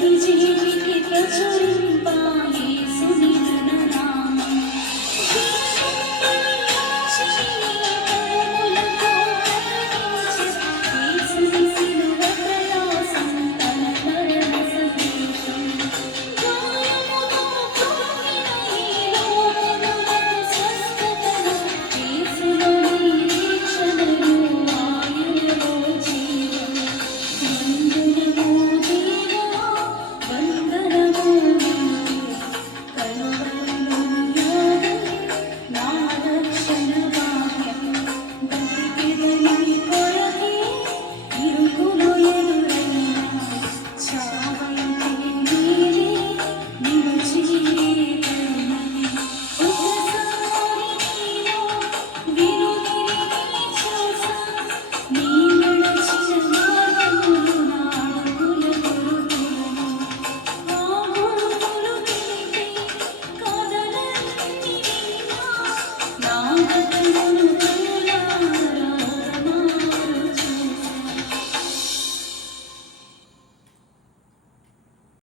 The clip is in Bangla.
ভিজিয়ে লিখেছ